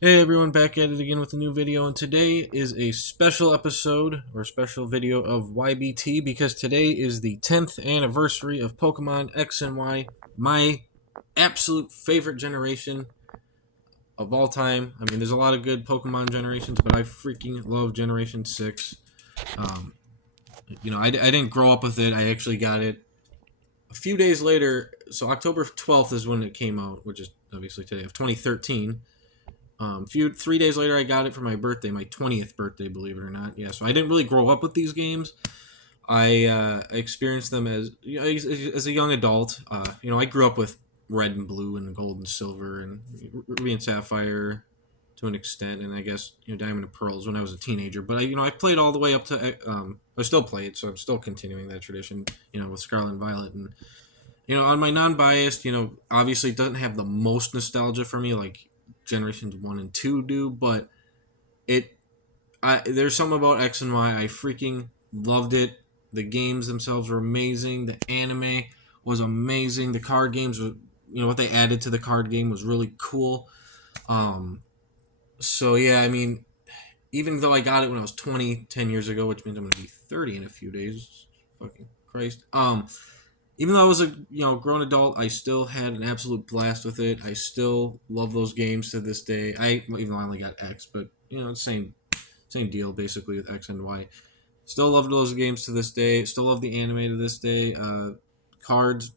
Hey everyone, back at it again with a new video, and today is a special episode or special video of YBT because today is the 10th anniversary of Pokemon X and Y, my absolute favorite generation of all time. I mean, there's a lot of good Pokemon generations, but I freaking love Generation 6. Um, I didn't grow up with it, I actually got it a few days later, so October 12th is when it came out, which is obviously today, of 2013. 3 days later, I got it for my birthday, my 20th birthday, believe it or not. Yeah, so I didn't really grow up with these games. I experienced them as a young adult. I grew up with Red and Blue and Gold and Silver and Ruby and Sapphire to an extent, and I guess Diamond and Pearls when I was a teenager. But I played all the way up to I still played, so I'm still continuing that tradition. With Scarlet and Violet, and on my non-biased, obviously it doesn't have the most nostalgia for me like Generations 1 and 2 do, but there's something about X and Y. I freaking loved it. The games themselves were amazing. The anime was amazing. The card games were, what they added to the card game was really cool. So yeah, I mean, even though I got it when I was 20, 10 years ago, which means I'm gonna be 30 in a few days. Fucking Christ. Even though I was a grown adult, I still had an absolute blast with it. I still love those games to this day. Even though I only got X, but same deal basically with X and Y. Still love those games to this day. Still love the anime to this day. Cards,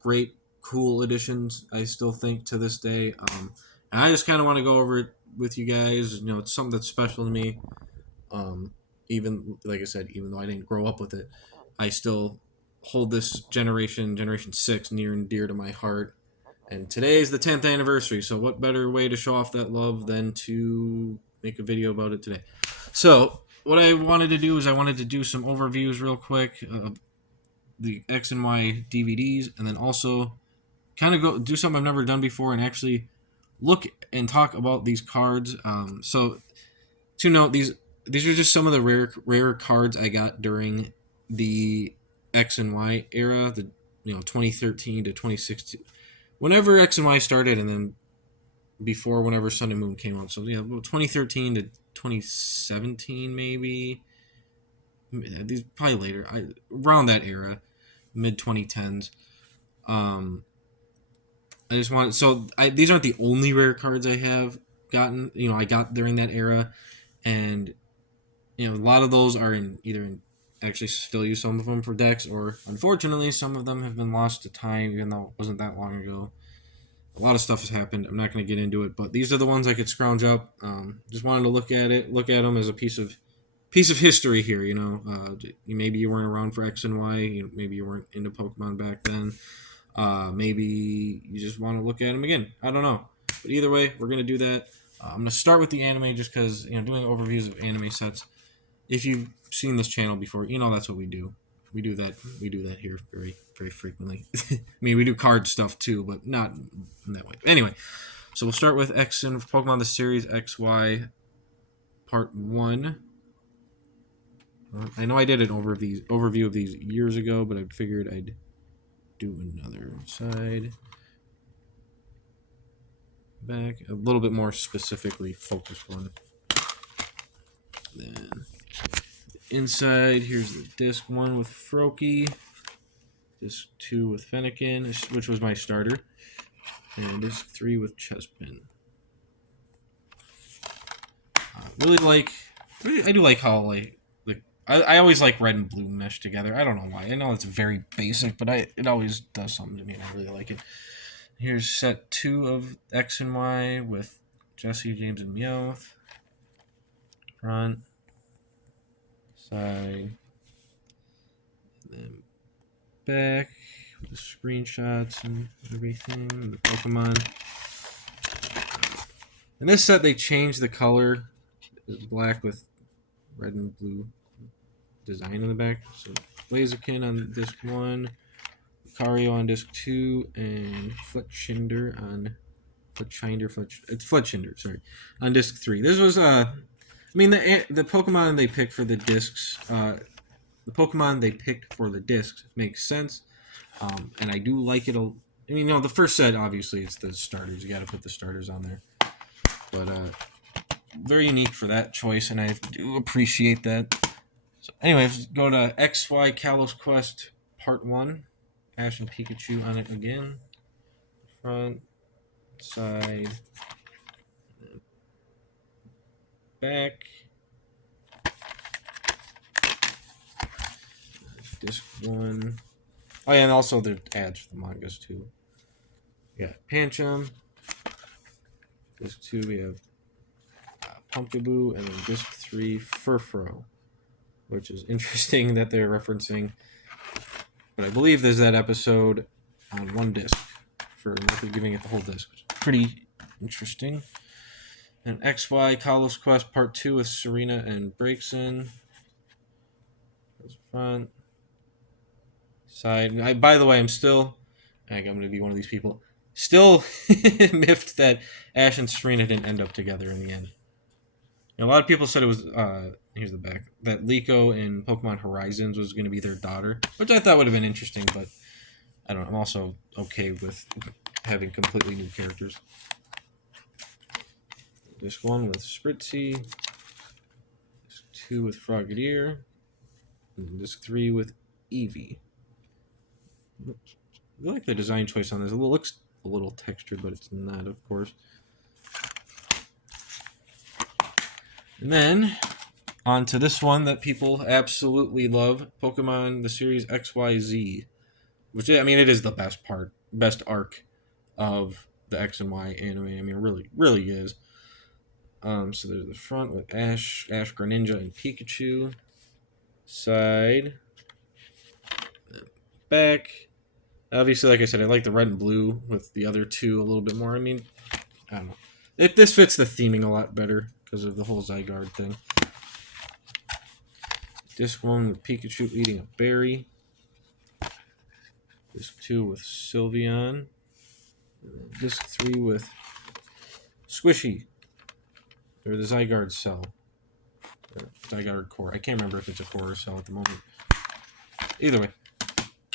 great, cool additions. I still think to this day. And I just kind of want to go over it with you guys. It's something that's special to me. Even like I said, even though I didn't grow up with it, I still hold this Generation 6, near and dear to my heart. And today is the 10th anniversary, so what better way to show off that love than to make a video about it today? So, what I wanted to do is I wanted to do some overviews real quick of the X and Y DVDs, and then also kind of go do something I've never done before and actually look and talk about these cards. So, to note, these are just some of the rare cards I got during the X and Y era, the 2013 to 2016, whenever X and Y started, and then before whenever Sun and Moon came out. So yeah, 2013 to 2017 maybe. These probably later, around that era, mid 2010s. I just want these aren't the only rare cards I have gotten. I got during that era, and a lot of those are in either in actually still use some of them for decks, or unfortunately some of them have been lost to time, even though it wasn't that long ago. A lot of stuff has happened. I'm not going to get into it, but these are the ones I could scrounge up. Just wanted to look at them as a piece of history here. Maybe you weren't around for X and Y. Maybe you weren't into Pokemon back then. Maybe you just want to look at them again. I don't know. But either way, we're going to do that. I'm going to start with the anime just because, doing overviews of anime sets. If you've seen this channel before, that's what we do. We do that here very, very frequently. I mean, we do card stuff too, but not in that way. Anyway, so we'll start with X and Pokemon the Series XY Part 1. I know I did an overview of these years ago, but I figured I'd do another side. Back. A little bit more specifically focused one. Then inside, here's the disc 1 with Froakie, disc 2 with Fennekin, which was my starter, and disc 3 with Chespin. I do like how I always like red and blue meshed together. I don't know why. I know it's very basic, but it always does something to me, and I really like it. Here's set 2 of X and Y with Jesse, James, and Meowth. Front, side, and then back with the screenshots and everything, and the Pokemon. In this set, they changed the color. It's black with red and blue design in the back. So Blaziken on disc 1, Lucario on disc 2, and Fletchinder on Fletchinder, sorry, on disc 3. This was the Pokemon they picked for the discs. The Pokemon they picked for the discs makes sense, and I do like it. The first set obviously it's the starters. You got to put the starters on there. but very unique for that choice, and I do appreciate that. So, anyways, go to XY Kalos Quest Part 1. Ash and Pikachu on it again. Front, side, back. Disc 1. Oh, yeah, and also there's ads for the mangas, too. Yeah, Pancham. Disc 2, we have Pumpkaboo, and then Disc 3, Furfuro, which is interesting that they're referencing. But I believe there's that episode on one disc for not giving it the whole disc, which is pretty interesting. And XY Kalos Quest Part 2 with Serena and Breakson. That's front. Side. By the way, I'm going to be one of these people. Still miffed that Ash and Serena didn't end up together in the end. A lot of people said it was, here's the back, that Liko in Pokemon Horizons was going to be their daughter, which I thought would have been interesting, but I don't know. I'm also okay with having completely new characters. Disc 1 with Spritzy, Disc 2 with Frogadier, and Disc 3 with Eevee. I like the design choice on this. It looks a little textured, but it's not, of course. And then, on to this one that people absolutely love, Pokemon, the series XYZ. Which, I mean, it is the best arc of the X and Y anime. I mean, it really is. So there's the front with Ash Greninja, and Pikachu. Side. Back. Obviously, like I said, I like the red and blue with the other two a little bit more. I mean, I don't know. This fits the theming a lot better because of the whole Zygarde thing. Disc 1 with Pikachu eating a berry. Disc 2 with Sylveon. Disc 3 with Squishy. Or the Zygarde cell. Zygarde core. I can't remember if it's a core or cell at the moment. Either way.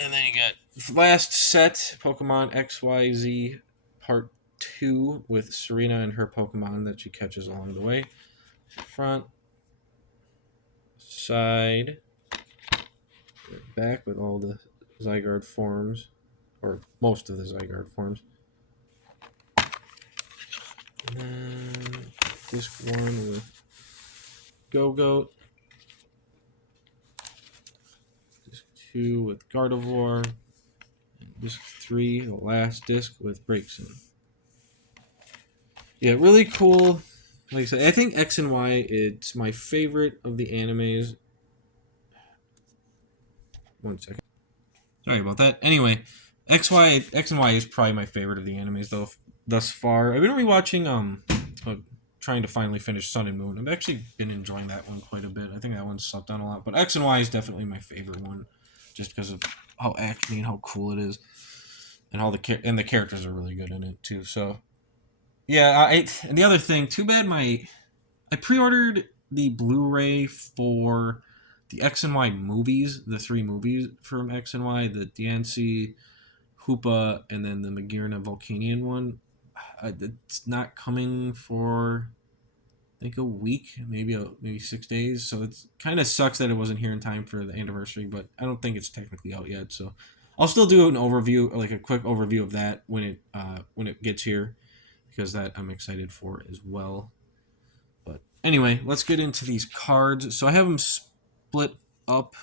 And then you got last set, Pokemon XYZ Part 2 with Serena and her Pokemon that she catches along the way. Front. Side. Back with all the Zygarde forms. Or most of the Zygarde forms. And then Disc 1 with Go-Goat. Disc 2 with Gardevoir. And Disc 3, the last disc, with Breakson. Yeah, really cool. Like I said, I think X and Y, it's my favorite of the animes. One second. Sorry about that. Anyway, X and Y is probably my favorite of the animes, though, thus far. I've been rewatching, trying to finally finish Sun and Moon. I've actually been enjoying that one quite a bit. I think that one slept on a lot. But X and Y is definitely my favorite one, just because of how actiony and how cool it is. And how the characters are really good in it, too. So, yeah, and the other thing, too bad I pre-ordered the Blu-ray for the X and Y movies, the 3 movies from X and Y, the Diancie, Hoopa, and then the Magearna Volcanion one. It's not coming for, I think, a week, maybe 6 days. So it kind of sucks that it wasn't here in time for the anniversary, but I don't think it's technically out yet. So I'll still do an overview, like a quick overview of that when it gets here, because that I'm excited for as well. But anyway, let's get into these cards. So I have them split up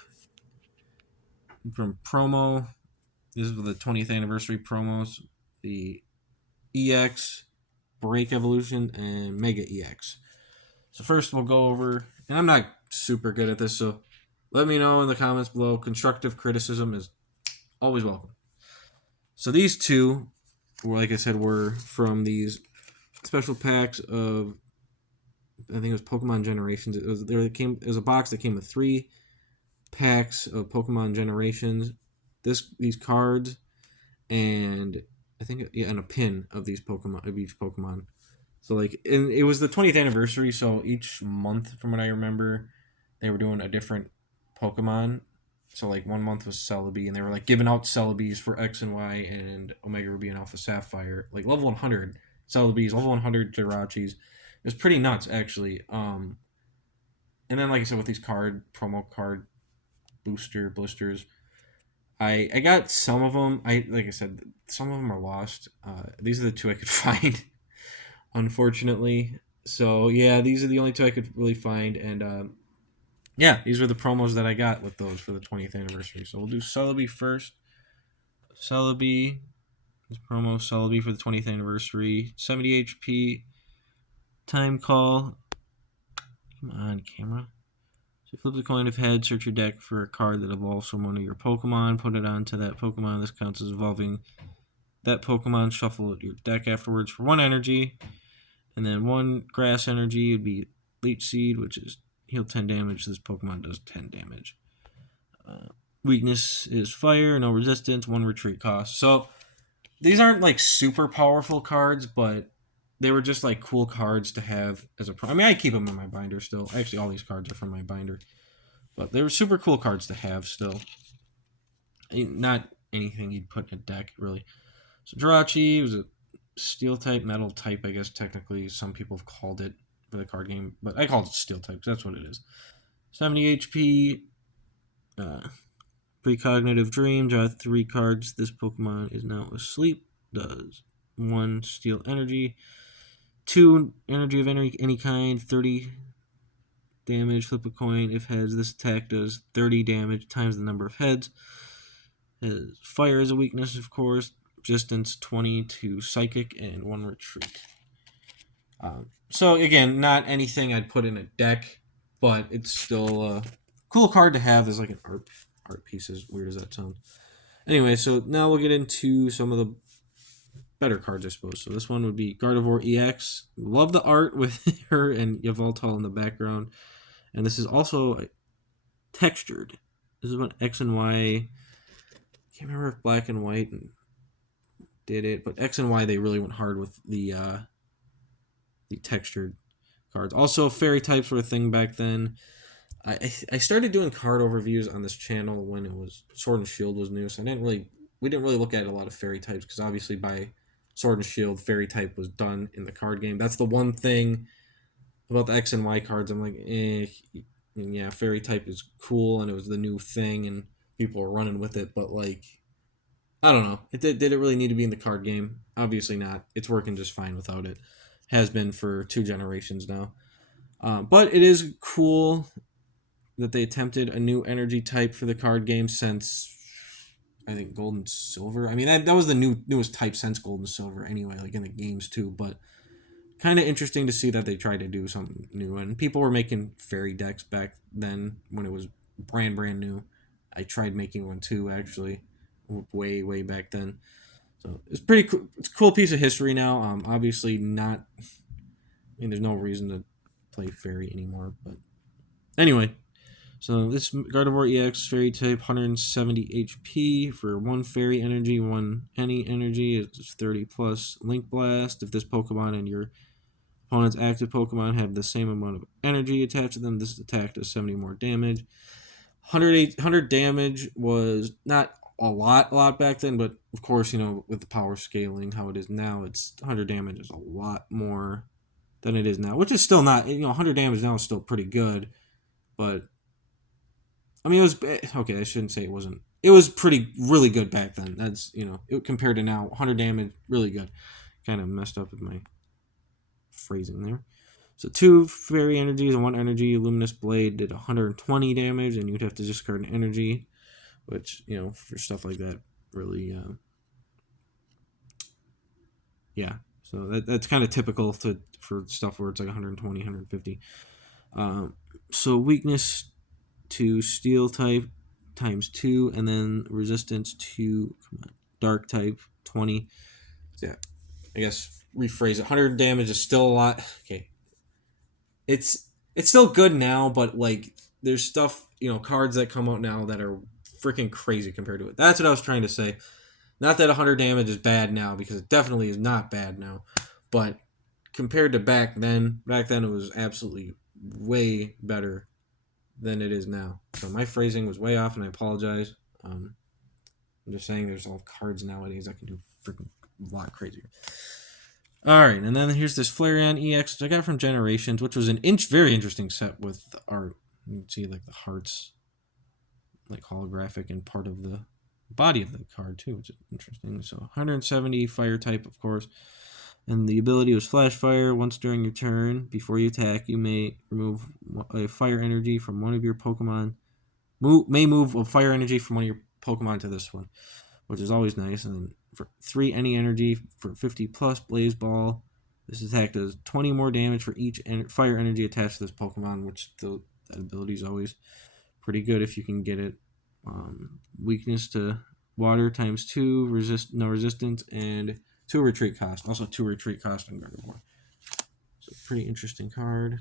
from promo. This is the 20th anniversary promos. The EX, Break Evolution, and Mega EX. So first we'll go over, and I'm not super good at this, so let me know in the comments below. Constructive criticism is always welcome. So these two, like I said, were from these special packs of, I think it was Pokemon Generations. It was a box that came with 3 packs of Pokemon Generations. These cards, and I think and a pin of each Pokemon. So and it was the 20th anniversary, so each month, from what I remember, they were doing a different Pokemon. So 1 month was Celebi, and they were giving out Celebis for X and Y and Omega Ruby and Alpha Sapphire, level 100 Celebis, level 100 Jirachis, It was pretty nuts, actually. And then, like I said, with these promo card booster blisters, I got some of them. Like I said, some of them are lost. These are the two I could find, unfortunately. So yeah, these are the only two I could really find, and yeah, these were the promos that I got with those for the 20th anniversary. So we'll do Celebi first. Celebi, this promo Celebi for the 20th anniversary. 70 HP. Time call. Come on, camera. So flip the coin of head, search your deck for a card that evolves from one of your Pokemon, put it onto that Pokemon. This counts as evolving that Pokemon. Shuffle your deck afterwards for 1 energy. And then 1 grass energy would be Leech Seed, which is heal 10 damage. This Pokemon does 10 damage. Weakness is fire, no resistance, 1 retreat cost. So these aren't like super powerful cards, but they were just like cool cards to have as a I mean, I keep them in my binder still. Actually, all these cards are from my binder. But they were super cool cards to have still. Not anything you'd put in a deck, really. So Jirachi was a steel type, metal type, I guess technically. Some people have called it for the card game, but I called it steel type because that's what it is. 70 HP, Precognitive Dream, draw 3 cards. This Pokemon is now asleep. Does 1 steel energy, 2 energy of any kind, 30 damage. Flip a coin. If heads, this attack does 30 damage times the number of heads. Fire is a weakness, of course. Resistance 20 to Psychic and 1 retreat. So again, not anything I'd put in a deck, but it's still a cool card to have as like an art piece, as weird as that sounds. Anyway, so now we'll get into some of the better cards, I suppose. So this one would be Gardevoir EX. Love the art with her and Yveltal in the background. And this is also textured. This is what X and Y. I can't remember if Black and White did it, but X and Y they really went hard with the textured cards. Also, fairy types were a thing back then. I started doing card overviews on this channel when it was Sword and Shield was new, so we didn't really look at a lot of fairy types because obviously by Sword and Shield, fairy type was done in the card game. That's the one thing about the X and Y cards. I'm like, yeah, fairy type is cool and it was the new thing and people were running with it, but like, I don't know. Did it really need to be in the card game? Obviously not. It's working just fine without it. Has been for 2 generations now. But it is cool that they attempted a new energy type for the card game since I think Gold and Silver. I mean that was the newest type since Gold and Silver anyway, like in the games too, but kind of interesting to see that they tried to do something new. And people were making fairy decks back then when it was brand new. I tried making one too, actually, way back then. So it's pretty cool. It's a cool piece of history now. Obviously not. I mean, there's no reason to play fairy anymore. But anyway, so this Gardevoir EX fairy type, 170 HP for 1 fairy energy, 1 any energy. It's 30 plus Link Blast. If this Pokemon and your opponent's active Pokemon have the same amount of energy attached to them, this attack does 70 more damage. 100 damage was not a lot back then, but of course, with the power scaling how it is now, it's 100 damage is a lot more than it is now, which is still not, 100 damage now is still pretty good, but I mean, it was okay. I shouldn't say it wasn't. It was really good back then. That's compared to now, 100 damage, really good. Kind of messed up with my phrasing there. So 2 fairy energies and 1 energy. Luminous Blade did 120 damage, and you'd have to discard an energy, which for stuff like that, really, yeah. So that's kind of typical for stuff where it's like 120, 150. So weakness to steel type times 2, and then resistance to dark type 20. So yeah, I guess rephrase it. 100 damage is still a lot. Okay, it's still good now, but like there's stuff cards that come out now that are freaking crazy compared to it. That's what I was trying to say. Not that 100 damage is bad now, because it definitely is not bad now, but compared to back then it was absolutely way better than it is now. So my phrasing was way off, and I apologize. I'm just saying there's all cards nowadays that can do freaking a lot crazier. All right, and then here's this Flareon EX, which I got from Generations, which was an very interesting set with the art. You can see like the hearts, like holographic, and part of the body of the card too, which is interesting. So 170 fire type, of course, and the ability was Flash Fire. Once during your turn, before you attack, you may remove a fire energy from one of your Pokemon. May move a fire energy from one of your Pokemon to this one, which is always nice. And then for 3 any energy for 50 plus Blaze Ball. This attack does 20 more damage for each fire energy attached to this Pokemon, which that ability is always pretty good if you can get it. Weakness to water times 2, no resistance, and 2 retreat cost. Also 2 retreat cost on Gardevoir. So pretty interesting card.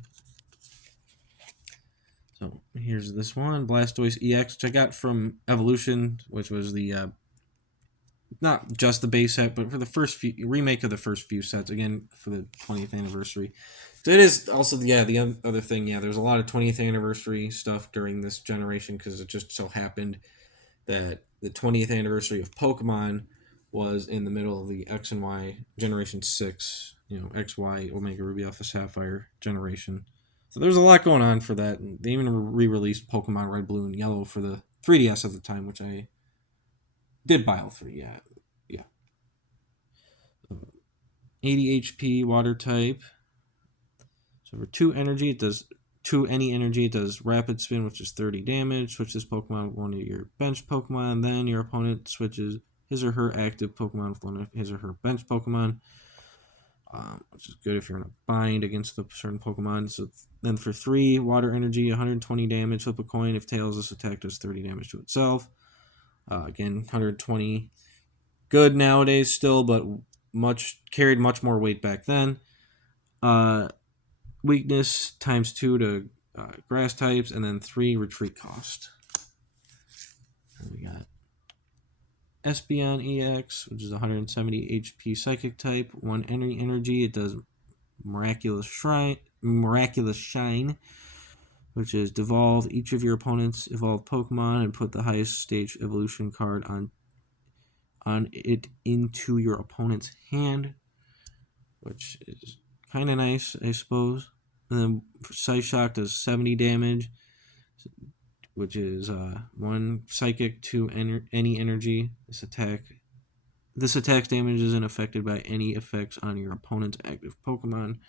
So here's this one, Blastoise EX, which I got from Evolution, which was the not just the base set, but for the remake of the first few sets, again for the 20th anniversary. So it is also the other thing. Yeah, there's a lot of 20th anniversary stuff during this generation because it just so happened that the 20th anniversary of Pokemon was in the middle of the X and Y Generation 6, X, Y, Omega Ruby, Alpha Sapphire generation. So there's a lot going on for that. And they even re-released Pokemon Red, Blue, and Yellow for the 3DS at the time, which I did buy all 3, yeah. 80 HP, water type. So for 2 energy, it does 2 any energy. It does rapid spin, which is 30 damage. Switch this Pokemon with one of your bench Pokemon. Then your opponent switches his or her active Pokemon with one of his or her bench Pokemon, which is good if you're in a bind against a certain Pokemon. So then for 3 water energy, 120 damage. Flip a coin. If tails, this attack does 30 damage to itself. Again, 120. Good nowadays still, but carried much more weight back then. Weakness times 2 to grass types, and then 3 retreat cost. And we got Espeon EX, which is 170 HP psychic type, 1 energy. It does miraculous shine, which is devolve each of your opponent's evolved Pokemon and put the highest stage evolution card on it into your opponent's hand, which is kind of nice, I suppose. And then Psyshock does 70 damage, which is 1 psychic, 2 any energy. This attack's damage isn't affected by any effects on your opponent's active Pokemon,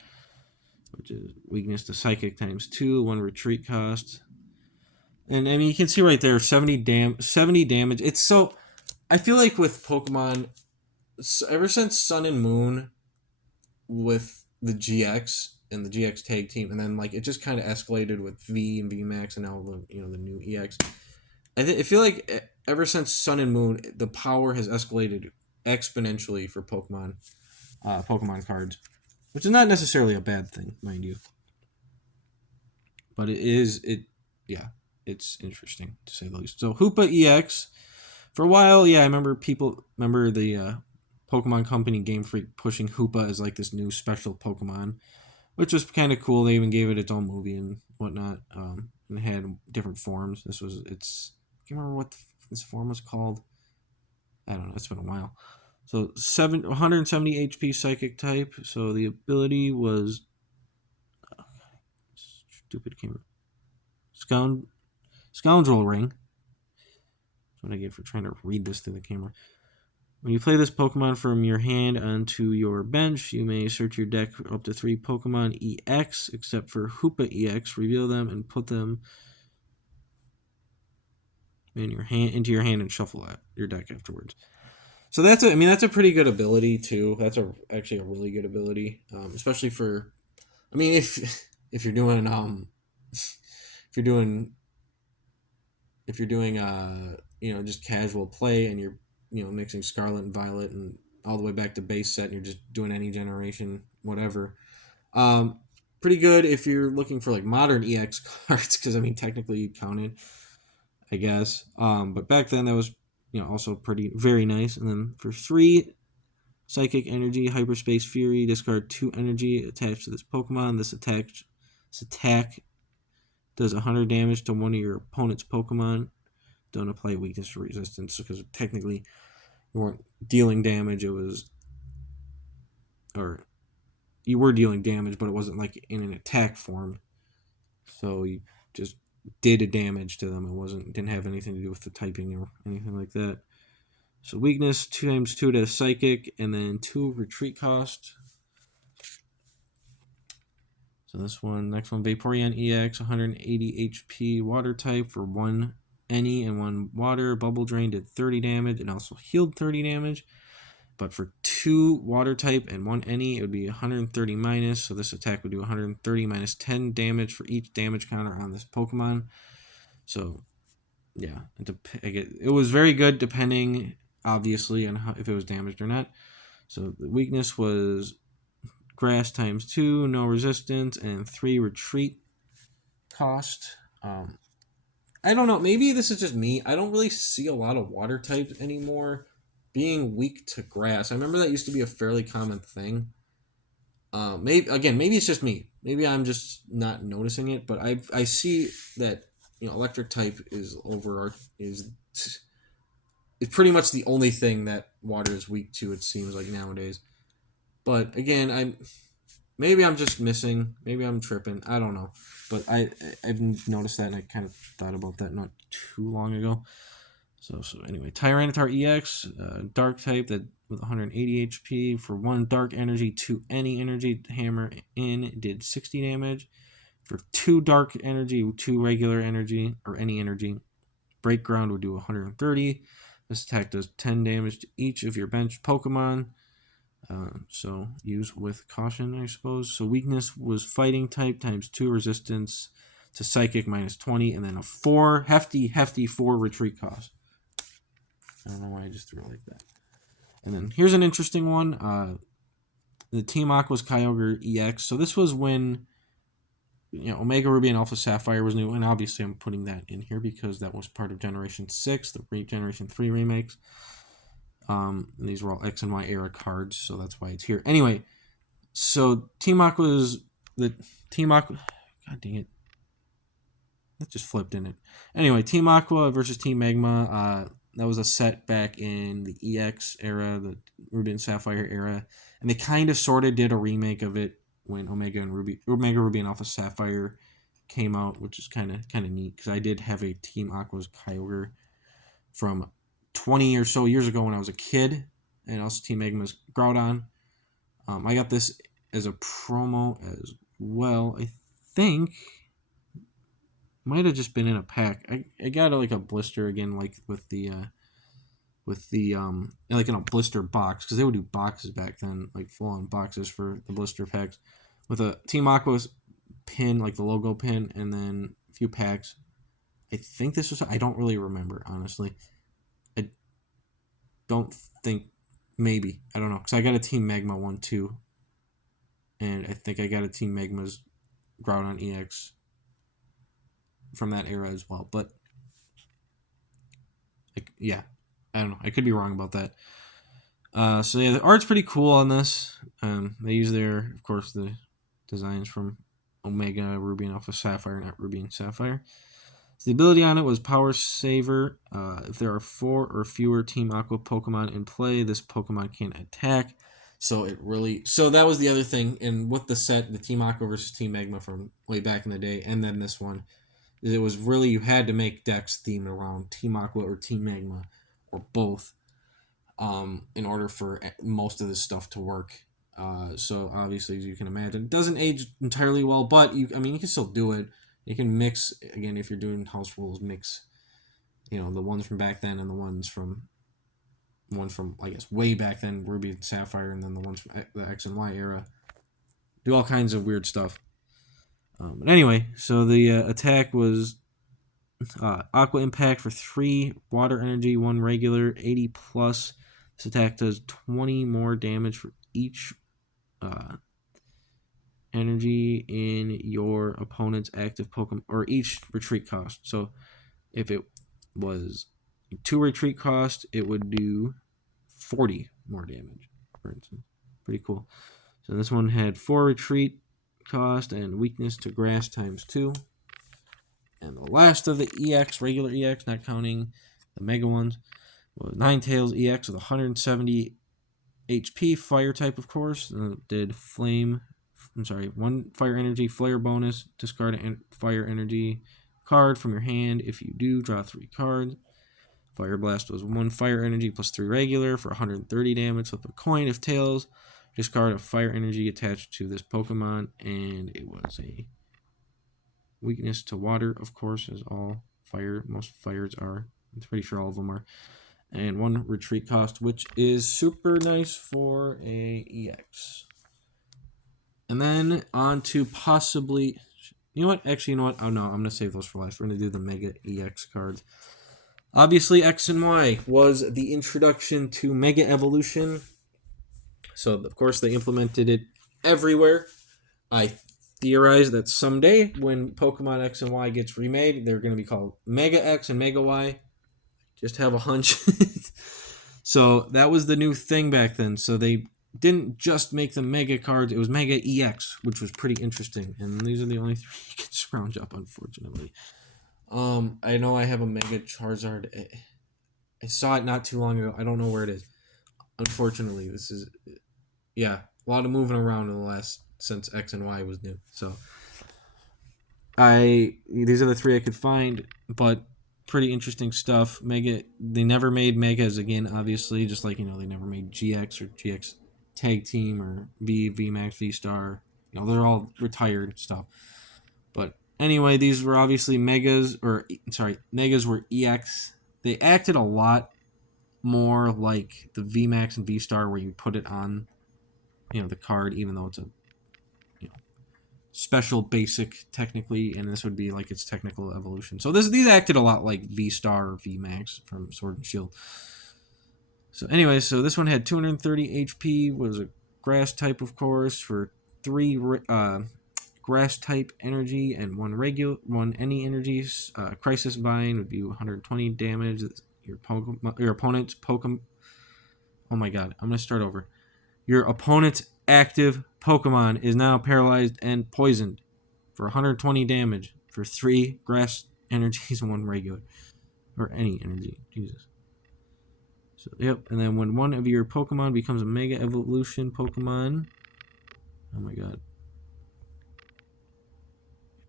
which is weakness to psychic times 2, 1 retreat cost. And I mean, you can see right there, 70 damage. It's so, I feel like with Pokemon, ever since Sun and Moon, with the GX and the GX tag team, and then like it just kind of escalated with V and V Max, and now the new EX. I feel like ever since Sun and Moon, the power has escalated exponentially for Pokemon cards, which is not necessarily a bad thing, mind you. But it's interesting to say the least. So Hoopa EX, for a while, I remember the Pokemon Company Game Freak pushing Hoopa as like this new special Pokemon, which was kind of cool. They even gave it its own movie and whatnot, and it had different forms. I can't remember what this form was called. I don't know. It's been a while. So 170 HP psychic type. So the ability was stupid camera. Scoundrel Ring. That's what I get for trying to read this through the camera. When you play this Pokemon from your hand onto your bench, you may search your deck for up to 3 Pokemon EX, except for Hoopa EX. Reveal them and put them into your hand and shuffle out your deck afterwards. So that's a pretty good ability too. That's actually a really good ability, especially for, if you're doing just casual play and you're mixing Scarlet and Violet and all the way back to base set and you're just doing any generation whatever. Pretty good if you're looking for like modern EX cards, because technically you counted, I guess. But back then that was also very nice. And then for 3 Psychic Energy, Hyperspace Fury, discard 2 energy attached to this Pokemon. This attack does 100 damage to one of your opponent's Pokemon. Don't apply weakness or resistance, because technically you weren't dealing damage. It was, or you were dealing damage, but it wasn't like in an attack form. So you just did a damage to them. It didn't have anything to do with the typing or anything like that. So weakness 2 times 2 to psychic, and then 2 retreat cost. So this one, next one, Vaporeon EX, 180 HP, water type for 1 any and 1 water. Bubble Drain did 30 damage and also healed 30 damage. But for 2 water type and 1 any, it would be 130 minus. So this attack would do 130 minus 10 damage for each damage counter on this Pokemon. So yeah, it was very good depending, obviously, on if it was damaged or not. So the weakness was grass times 2, no resistance, and 3 retreat cost. I don't know. Maybe this is just me. I don't really see a lot of water types anymore being weak to grass. I remember that used to be a fairly common thing. Maybe it's just me. Maybe I'm just not noticing it. But I see that electric type is pretty much the only thing that water is weak to. It seems like nowadays. But again, maybe I'm just missing. Maybe I'm tripping. I don't know. But I've noticed that, and I kind of thought about that not too long ago. So anyway, Tyranitar EX, dark type that with 180 HP for 1 dark energy, 2 any energy. Hammer in did 60 damage. For 2 dark energy, 2 regular energy or any energy. Break Ground would do 130. This attack does 10 damage to each of your bench Pokemon. So use with caution, I suppose. So weakness was fighting type times 2 resistance to psychic minus 20, and then a 4 hefty 4 retreat cost. I don't know why I just threw it like that. And then here's an interesting one. The Team Aqua's Kyogre EX. So this was when Omega Ruby and Alpha Sapphire was new, and obviously I'm putting that in here because that was part of Generation 6, the Generation 3 remakes. And these were all X and Y era cards, so that's why it's here. Anyway, so Team Aqua's God dang it. That just flipped in it. Anyway, Team Aqua versus Team Magma. That was a set back in the EX era, the Ruby and Sapphire era, and they kind of sort of did a remake of it when Omega Ruby and Alpha Sapphire came out, which is kind of neat because I did have a Team Aqua's Kyogre from 20 or so years ago when I was a kid, and also Team Magma's Groudon. I got this as a promo as well. I think might have just been in a pack. I got like a blister again, like with the like in a blister box, because they would do boxes back then, like full on boxes for the blister packs with a Team Aqua's pin, like the logo pin, and then a few packs. I think this was, I don't really remember, honestly. I don't think, maybe, I don't know, because I got a Team Magma one too, and I think I got a Team Magma's Groudon EX from that era as well, but yeah, I don't know, I could be wrong about that. So yeah, the art's pretty cool on this. They use of course, the designs from Omega Ruby and Alpha Sapphire, not Ruby and Sapphire. So the ability on it was Power Saver. If there are 4 or fewer Team Aqua Pokemon in play, this Pokemon can attack. So that was the other thing. And with the set, the Team Aqua versus Team Magma from way back in the day, and then this one, it was really, you had to make decks themed around Team Aqua or Team Magma, or both, in order for most of this stuff to work. So obviously, as you can imagine, it doesn't age entirely well, but you can still do it. You can mix, again, if you're doing house rules, mix, the ones from back then and the ones from I guess way back then, Ruby and Sapphire, and then the ones from the X and Y era. Do all kinds of weird stuff. But anyway, so the attack was Aqua Impact for 3 water energy, 1 regular, 80 plus. This attack does 20 more damage for each energy in your opponent's active Pokemon, or each retreat cost. So if it was 2 retreat cost, it would do 40 more damage, for instance. Pretty cool. So this one had 4 retreat cost and weakness to grass times 2. And the last of the EX, regular EX, not counting the mega ones, was Ninetales EX with 170 HP, fire type, of course. Did flame. I'm sorry, 1 fire energy, flare bonus. Discard a fire energy card from your hand. If you do, draw 3 cards. Fire Blast was 1 fire energy plus 3 regular for 130 damage. Flip a coin. If tails, discard a fire energy attached to this Pokemon. And it was a weakness to water, of course, as all fire, most fires are. I'm pretty sure all of them are. And 1 retreat cost, which is super nice for a EX. And then on to possibly, you know what? Actually, you know what? Oh no, I'm gonna save those for last. We're gonna do the Mega EX cards. Obviously, X and Y was the introduction to Mega Evolution. So of course they implemented it everywhere. I theorize that someday when Pokemon X and Y gets remade, they're going to be called Mega X and Mega Y. Just have a hunch. So that was the new thing back then. So they didn't just make the Mega cards, it was Mega EX, which was pretty interesting. And these are the only 3 you can scrounge up, unfortunately. I know I have a Mega Charizard. I saw it not too long ago. I don't know where it is. Unfortunately, this is, yeah, a lot of moving around in the last, since X and Y was new. So these are the 3 I could find, but pretty interesting stuff. Mega, they never made Megas again, obviously, just like, they never made GX or GX Tag Team or VMAX, V-Star. They're all retired stuff. But anyway, these were obviously Megas were EX. They acted a lot more like the VMAX and V-Star, where you put it on, the card, even though it's a special basic technically, and this would be like its technical evolution. So these acted a lot like V-Star or VMAX from Sword and Shield. So anyway, so this one had 230 HP, was a grass type, of course, for 3 grass type energy and 1 any energies. Crisis Vine would be 120 damage. Your opponent's Pokemon. Oh my god, I'm gonna start over. Your opponent's active Pokemon is now paralyzed and poisoned for 120 damage for 3 grass energies and 1 regular. Or any energy. Jesus. So, yep. And then when one of your Pokemon becomes a Mega Evolution Pokemon. Oh my god.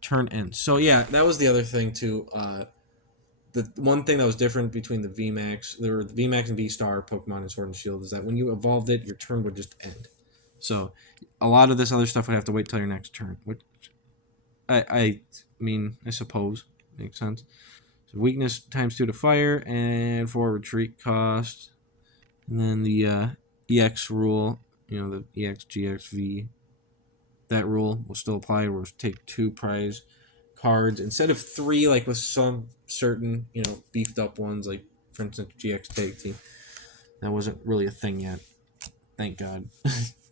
Turn ends. So, yeah, that was the other thing, too. The one thing that was different between the VMAX, there were the VMAX and V-Star Pokemon in Sword and Shield, is that when you evolved it, your turn would just end. So a lot of this other stuff would have to wait till your next turn, which I mean, I suppose makes sense. So weakness times 2 to fire and 4 retreat cost, and then the EX rule, the EX, GX, V, that rule will still apply. We'll take 2 prize cards instead of 3, like with some certain, beefed up ones, like for instance GX Tag Team. That wasn't really a thing yet, thank God.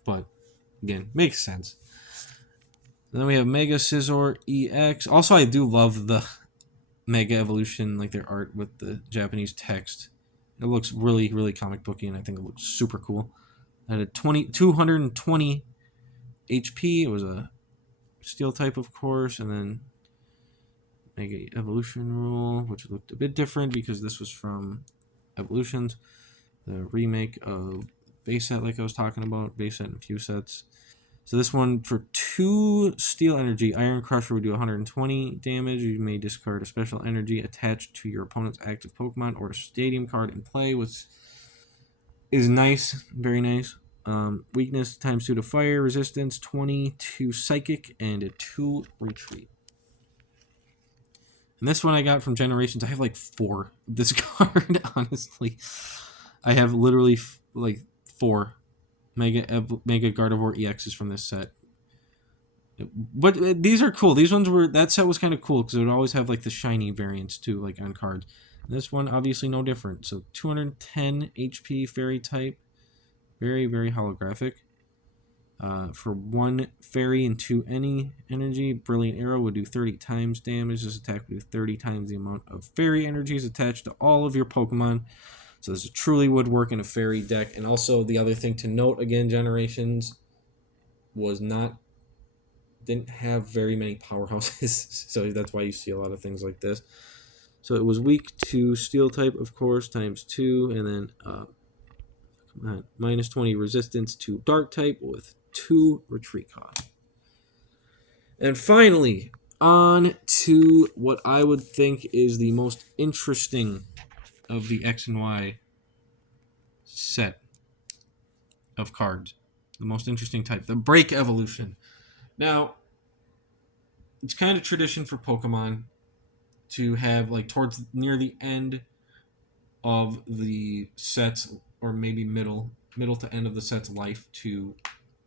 But again, makes sense. And then we have Mega Scizor EX. Also, I do love the Mega Evolution, like their art with the Japanese text. It looks really, really comic booky, and I think it looks super cool. It had 220 HP. It was a steel type, of course, and then Mega Evolution rule, which looked a bit different because this was from Evolutions, the remake of base set, like I was talking about, base set and a few sets. So this one, for 2 steel energy, Iron Crusher would do 120 damage. You may discard a special energy attached to your opponent's active Pokemon or a stadium card in play, which is nice, very nice. Weakness times 2 to fire, resistance 20 to psychic, and a 2 retreat. And this one I got from Generations. I have like 4 of this card, honestly. I have literally like 4 Mega Gardevoir EXs from this set. But these are cool. These ones that set was kind of cool because it would always have like the shiny variants too, like on cards. And this one, obviously no different. So 210 HP fairy type. Very, very holographic. For 1 fairy and 2 any energy, Brilliant Arrow would do 30 times damage. This attack would do 30 times the amount of fairy energies attached to all of your Pokemon. So this truly would work in a fairy deck. And also the other thing to note, again, Generations didn't have very many powerhouses. So that's why you see a lot of things like this. So it was weak to steel type, of course, times 2, and then come minus 20 resistance to dark type with 2 retreat cost. And finally, on to what I would think is the most interesting of the X and Y set of cards. The most interesting type, the Break Evolution. Now, it's kind of tradition for Pokemon to have, like, towards near the end of the sets, or maybe middle to end of the set's life, to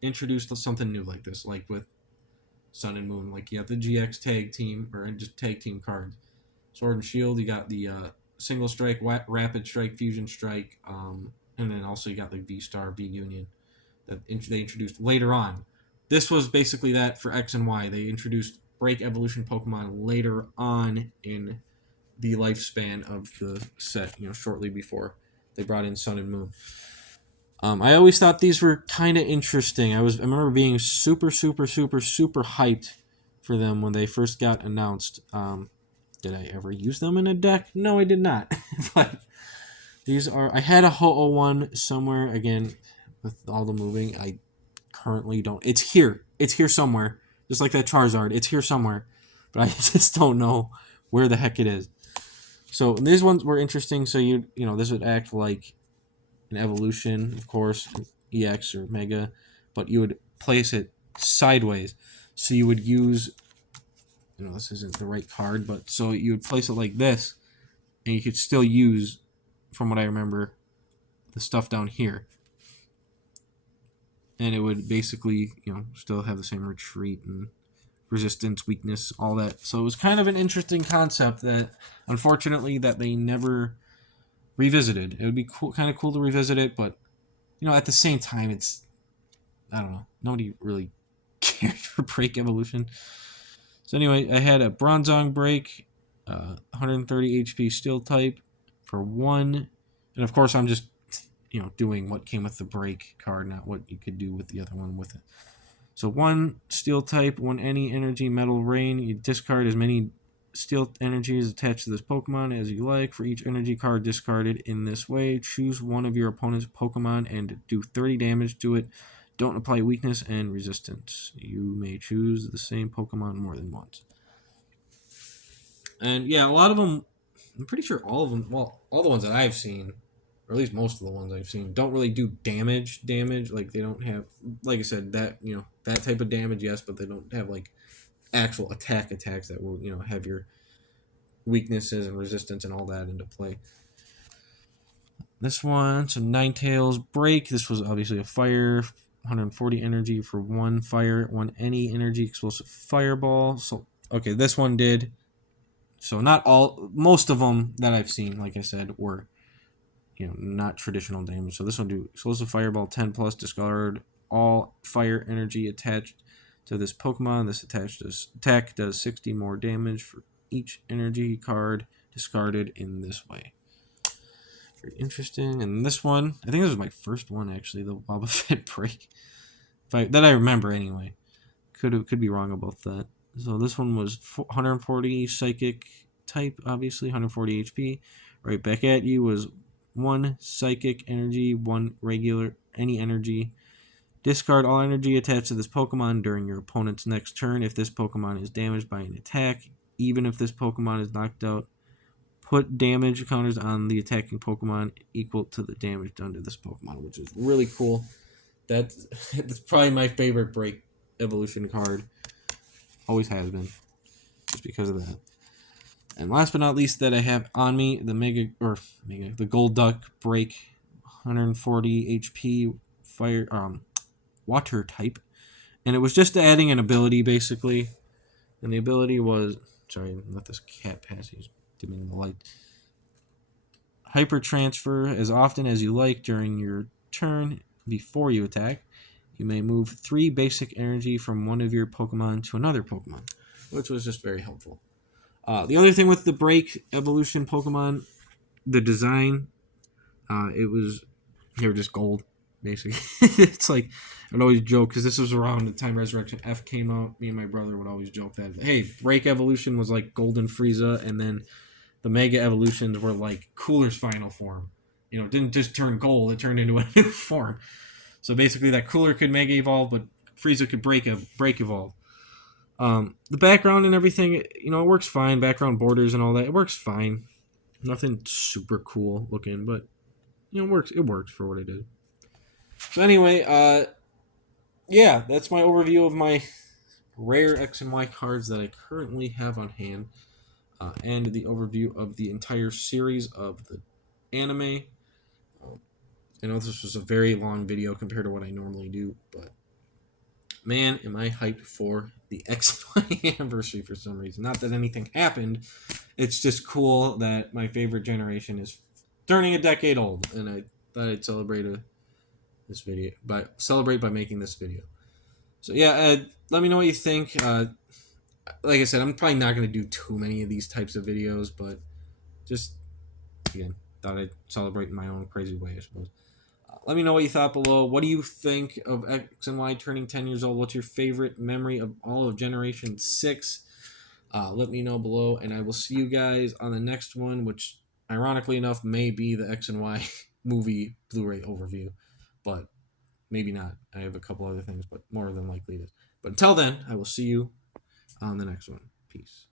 introduce something new like this, like with Sun and Moon. Like, you have the GX tag team, or just tag team cards. Sword and Shield, you got the single strike, rapid strike, fusion strike, and then also you got the V-Star, V-Union that they introduced later on. This was basically that for X and Y. They introduced Break Evolution Pokemon later on in the lifespan of the set, shortly before they brought in Sun and Moon. I always thought these were kind of interesting. I remember being super, super, super, super hyped for them when they first got announced. Did I ever use them in a deck? No, I did not. But these are... I had a Ho-Oh one somewhere, again, with all the moving. I currently don't... It's here. It's here somewhere. Just like that Charizard. It's here somewhere. But I just don't know where the heck it is. So these ones were interesting. So this would act like an evolution, of course, EX or Mega, but you would place it sideways. So you would use, this isn't the right card, but so you would place it like this, and you could still use, from what I remember, the stuff down here. And it would basically, still have the same retreat and resistance, weakness, all that. So it was kind of an interesting concept that, unfortunately, that they never revisited. It would be kind of cool to revisit it, but at the same time, it's, I don't know, nobody really cared for Break Evolution. So anyway, I had a Bronzong Break, 130 HP Steel type for 1, and of course I'm just doing what came with the Break card, not what you could do with the other one with it. So 1 Steel type, 1 any energy, Metal Rain. You discard as many Steel energies attached to this Pokemon as you like. For each energy card discarded in this way, choose one of your opponent's Pokemon and do 30 damage to it. Don't apply weakness and resistance. You may choose the same Pokemon more than once. And yeah, a lot of them, I'm pretty sure all of them, well, all the ones that I've seen, or at least most of the ones I've seen, don't really do damage. Like, they don't have, like I said, that, that type of damage, yes, but they don't have, like, actual attacks that will, have your weaknesses and resistance and all that into play. This one, so Ninetales Break. This was obviously a fire, 140 energy for 1 fire, 1 any energy explosive fireball. So, okay, this one did. So not all, most of them that I've seen, like I said, were, not traditional damage. So this one do explosive fireball, 10 plus, discard all fire energy attached to this Pokemon. This attack does 60 more damage for each energy card discarded in this way. Very interesting. And this one, I think this was my first one actually, the Boba Fett Break, that I remember anyway. Could be wrong about that. So this one was 140 Psychic type, obviously 140 HP. Right back at you was 1 Psychic energy, 1 regular any energy. Discard all energy attached to this Pokemon during your opponent's next turn. If this Pokemon is damaged by an attack, even if this Pokemon is knocked out, put damage counters on the attacking Pokemon equal to the damage done to this Pokemon, which is really cool. That's probably my favorite Break Evolution card. Always has been, just because of that. And last but not least that I have on me, the the Gold Duck Break, 140 HP fire, water type, and it was just adding an ability basically, and the ability was, sorry, let this cat pass, he's dimming the light. Hyper transfer as often as you like during your turn before you attack. You may move 3 basic energy from one of your Pokemon to another Pokemon, which was just very helpful. The other thing with the Break Evolution Pokemon, the design, they were just gold, basically. It's like, I'd always joke, because this was around the time Resurrection F came out, me and my brother would always joke that, hey, Break Evolution was like Golden Frieza, and then the Mega Evolutions were like Cooler's final form. it didn't just turn gold; it turned into a new form. So basically, that cooler could Mega Evolve, but Frieza could break Evolve. The background and everything, it works fine. Background borders and all that, it works fine. Nothing super cool looking, but it works. It works for what it is. So anyway, yeah, that's my overview of my rare X and Y cards that I currently have on hand, and the overview of the entire series of the anime. I know this was a very long video compared to what I normally do, but man, am I hyped for the X and Y anniversary for some reason. Not that anything happened, it's just cool that my favorite generation is turning a decade old, and I thought I'd celebrate by making this video. So yeah, let me know what you think. Like I said, I'm probably not going to do too many of these types of videos, but just again, thought I'd celebrate in my own crazy way, I suppose. Let me know what you thought below. What do you think of X and Y turning 10 years old? What's your favorite memory of all of Generation 6? Let me know below, and I will see you guys on the next one, which ironically enough may be the X and Y movie Blu-ray overview, but maybe not. I have a couple other things, but more than likely it is. But until then, I will see you on the next one. Peace.